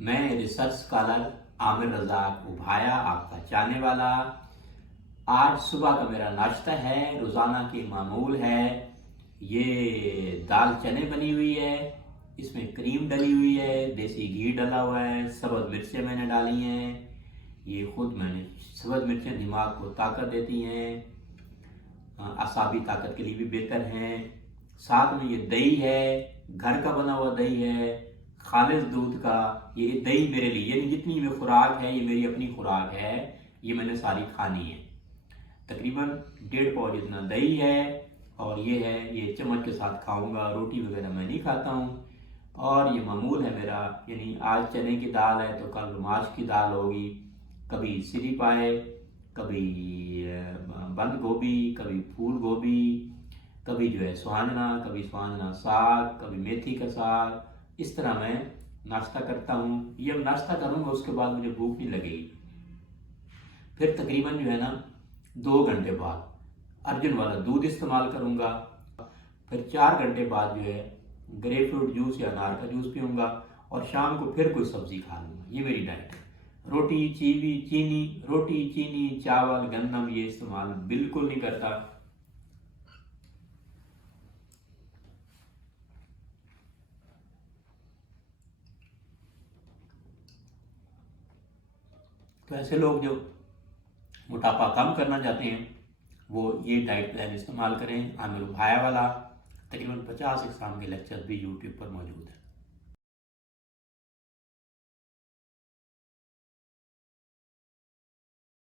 मैं research scholar Aamir Razzaq उभाया, आपका चाहने वाला। आज सुबह का मेरा नाश्ता है, रोज़ाना की मामूल है। ये दाल चने बनी हुई है, इसमें क्रीम डली हुई है, देसी घी डला हुआ है, सब्ज़ मिर्चें मैंने डाली हैं। ये खुद मैंने सब्ज़ मिर्चें दिमाग को ताकत देती हैं, असाबी ताकत के लिए भी बेहतर हैं। साथ में ये दही है, घर का बना हुआ दही है, खालिस दूध का। ये दही मेरे लिए, यानी जितनी में खुराक है, ये मेरी अपनी खुराक है, ये मैंने सारी खानी है। तकरीबन 1.5 पाव जितना दही है, और ये है, ये चम्मच के साथ खाऊंगा, रोटी वगैरह मैं नहीं खाता हूँ। और ये मामूल है मेरा, यानी आज चने की दाल है तो कल माश की दाल होगी, कभी सिरी पाए, कभी बंद गोभी, कभी फूल गोभी, कभी जो है सुहाजना, कभी सुहाजना साग, कभी मेथी का साग। इस तरह मैं नाश्ता करता हूँ। ये अब नाश्ता करूँगा, उसके बाद मुझे भूख नहीं लगेगी। फिर तकरीबन जो है ना 2 घंटे बाद अर्जुन वाला दूध इस्तेमाल करूँगा। फिर 4 घंटे बाद जो है ग्रेप फ्रूट जूस या अनार का जूस पीऊँगा, और शाम को फिर कोई सब्ज़ी खा लूँगा। ये मेरी डाइट है। रोटी चीनी चावल गंदम ये इस्तेमाल बिल्कुल नहीं करता। तो ऐसे लोग जो मोटापा कम करना चाहते हैं वो ये डाइट प्लान इस्तेमाल करें, आमिर भाया वाला। तकरीबन 50 इकसाम के लेक्चर भी यूट्यूब पर मौजूद है।